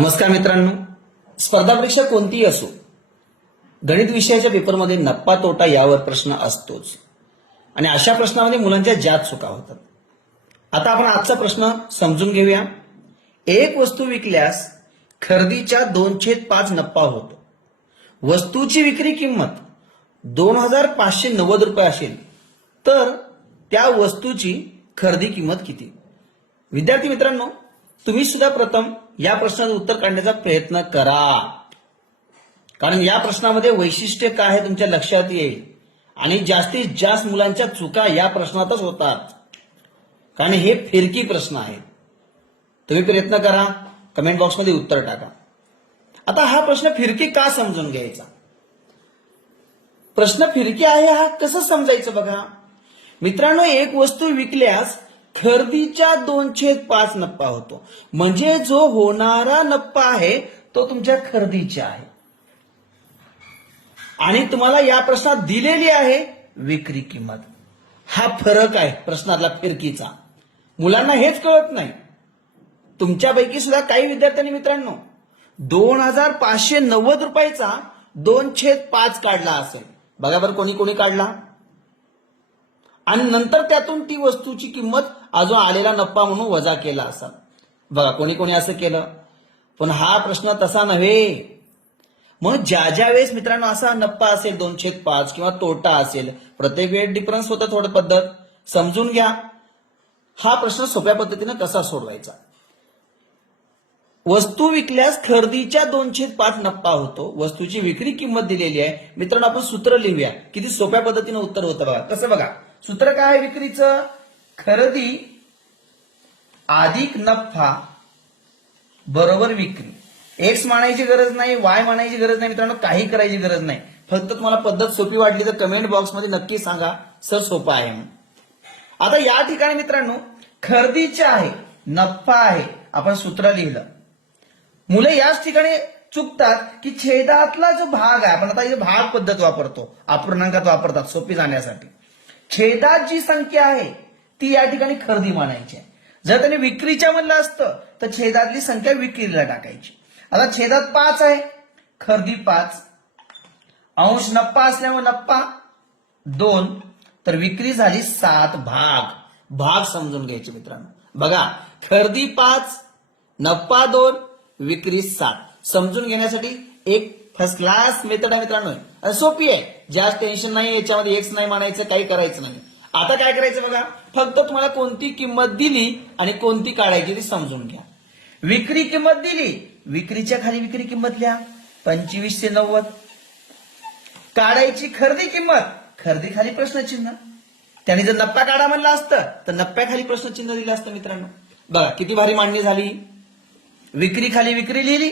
नमस्कार मित्रांनो. स्पर्धा परीक्षा कोणतीही असो गणित विषयाच्या पेपरमध्ये नप्पा तोटा यावर प्रश्न असतोच. आणि अशा प्रश्नामध्ये मुलांच्या जात चुका होतात. आता आपण आजचा प्रश्न समजून घेऊया. एक वस्तू विकल्यास खरेदीच्या दोनशे पाच नप्पा होतो. वस्तूची विक्री किंमत दोन हजार पाचशे नव्वद रुपये असेल तर त्या वस्तूची खरेदी किंमत किती? विद्यार्थी मित्रांनो तुम्ही सुद्धा प्रथम या प्रश्नाचं उत्तर काढण्याचा प्रयत्न करा. कारण या प्रश्नामध्ये वैशिष्ट्य काय आहे तुमच्या लक्षात येईल. आणि जास्तीत जास्त मुलांच्या चुका या प्रश्नातच होतात. कारण हे फिरकी प्रश्न आहेत. तुम्ही प्रयत्न करा. कमेंट बॉक्समध्ये उत्तर टाका. आता हा प्रश्न फिरकी का समजून घ्यायचा? प्रश्न फिरकी आहे हा कसं समजायचं बघा? मित्रांनो एक वस्तू विकल्यास खरेदीच्या दोन छेद पाच नप्पा होतो. म्हणजे जो होणारा नप्पा आहे तो तुमच्या खरेदीचा आहे. आणि तुम्हाला या प्रश्नात दिलेली आहे विक्री किंमत. हा फरक आहे प्रश्नातला फिरकीचा. मुलांना हेच कळत नाही. तुमच्यापैकी सुद्धा काही विद्यार्थ्यांनी मित्रांनो दोन हजार पाचशे नव्वद रुपयाचा दोन छेद पाच काढला असेल. बघा बरं कोणी कोणी काढला? आणि नंतर त्यातून ती वस्तूची किंमत अजून आलेला नफा म्हणून वजा केला असा. बघा कोणी कोणी असं केलं? पण हा प्रश्न तसा नव्हे. मग ज्या ज्या वेळेस मित्रांनो असा नप्पा असेल दोनशे पाच किंवा तोटा असेल प्रत्येक वेळेस डिफरन्स होतं थोडं पद्धत. समजून घ्या. हा प्रश्न सोप्या पद्धतीनं कसा सोडवायचा? वस्तू विकल्यास खरेदीच्या दोनशे पाच नप्पा होतो. वस्तूची विक्री किंमत दिलेली आहे. मित्रांनो आपण सूत्र लिहूया. किती सोप्या पद्धतीनं उत्तर होतं बघा. कसं बघा. सूत्र काय आहे विक्रीचं? खरेदी अधिक नफा बरोबर विक्री. एक्स मानायची गरज नाही वाय मानायची गरज नाही मित्रांनो काही करायची गरज नाही. फक्त तुम्हाला पद्धत सोपी वाटली तर कमेंट बॉक्समध्ये नक्की सांगा सर सोपं आहे म्हणून. आता या ठिकाणी मित्रांनो खरेदीचे आहे नफा आहे आपण सूत्र लिहिलं. मुलं याच ठिकाणी चुकतात की छेदातला जो भाग आहे आपण आता भाग पद्धत वापरतो अपूर्णांकात वापरतात सोपी जाण्यासाठी. छेदात जी संख्या आहे ती या ठिकाणी खरेदी मानायची आहे. जर त्याने विक्रीच्या म्हणलं असतं तर छेदातली संख्या विक्रीला टाकायची. आता छेदात पाच आहे खरेदी पाच. अंश नप्पा असल्यामुळे नप्पा दोन. तर विक्री झाली सात भाग. भाग समजून घ्यायचे मित्रांनो. बघा खरेदी पाच नप्पा दोन विक्री सात. समजून घेण्यासाठी एक फर्स्ट क्लास मेथड आहे मित्रांनो. सोपी आहे. जास्त टेन्शन नाही याच्यामध्ये एक्स नाही मानायचं काही करायचं नाही. आता काय करायचं बघा? फक्त तुम्हाला कोणती किंमत दिली आणि कोणती काढायची ती समजून घ्या. विक्री किंमत दिली. विक्रीच्या खाली विक्री किंमत लिहा. पंचवीसशे नव्वद. काढायची खरेदी किंमत. खरेदी खाली प्रश्नचिन्ह. त्याने जर नप्पा काढा म्हणलं असतं तर नप्प्याखाली प्रश्नचिन्ह दिलं असतं मित्रांनो. बघा किती भारी मांडणी झाली. विक्री खाली विक्री लिहिली.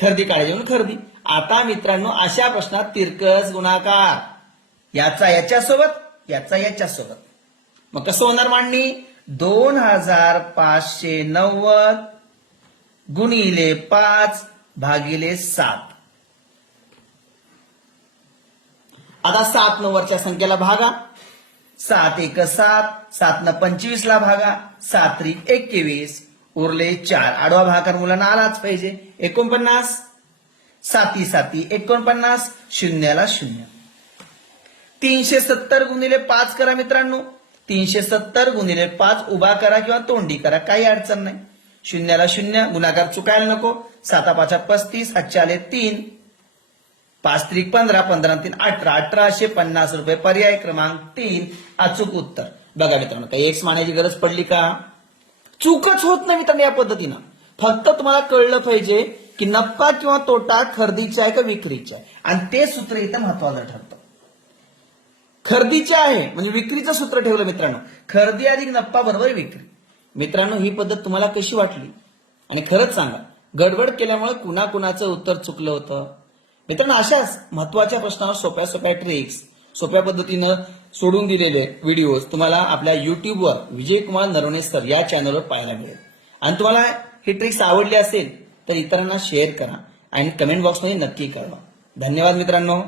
खरेदी काढायची म्हणून खरेदी. आता मित्रांनो अशा प्रश्नात तिरकस गुणाकार. याचा याच्यासोबत याचा याच्यासोबत. मग कसं होणार मांडणी? दोन हजार पाचशे नव्वद गुणिले पाच भागिले सात. आता सात नंबरच्या संख्येला भागा. सात एक सात सात न पंचवीस ला भागा. सात त्रिक एकवीस उरले चार. आडवा भाकर मुलांना आलाच पाहिजे. एकोणपन्नास. साती साती एकोणपन्नास शून्याला शून्य. तीनशे सत्तर गुणिले पाच करा मित्रांनो. तीनशे सत्तर गुणिले पाच उभा करा किंवा तोंडी करा काही अडचण नाही. शून्याला शून्य गुणाकार चुकायला नको. साता पाचा पस्तीस हातचे आले तीन. पाच त्रिक पंधरा पंधरा तीन अठरा. अठराशे पन्नास रुपये पर्याय क्रमांक तीन. अचूक उत्तर. बघा मित्रांनो काही एक्स मानायची गरज पडली का? चूकच होत नाही मित्रांनो या पद्धतीनं. फक्त तुम्हाला कळलं पाहिजे की नफा किंवा तोटा खरेदीचा आहे का विक्रीचा आहे? आणि ते सूत्र इथं महत्वाचं ठरतं. खरेदीचे आहे म्हणजे विक्रीचं सूत्र ठेवलं मित्रांनो. खरेदी अधिक नफा बरोबर विक्री. मित्रांनो ही पद्धत तुम्हाला कशी वाटली? आणि खरंच सांगा गडबड केल्यामुळे कुणा कुणाचं उत्तर चुकलं होतं? मित्रांनो अशाच महत्त्वाच्या प्रश्नावर सोप्या सोप्या ट्रिक्स सोप्या पद्धतीनं सोडून दिलेले व्हिडिओज तुम्हाला आपल्या युट्यूबवर विजयकुमार नरवणे सर या चॅनलवर पाहायला मिळेल. आणि तुम्हाला ही ट्रिक्स आवडली असेल तर इतरांना शेअर करा आणि कमेंट बॉक्समध्ये नक्की कळवा. धन्यवाद मित्रांनो.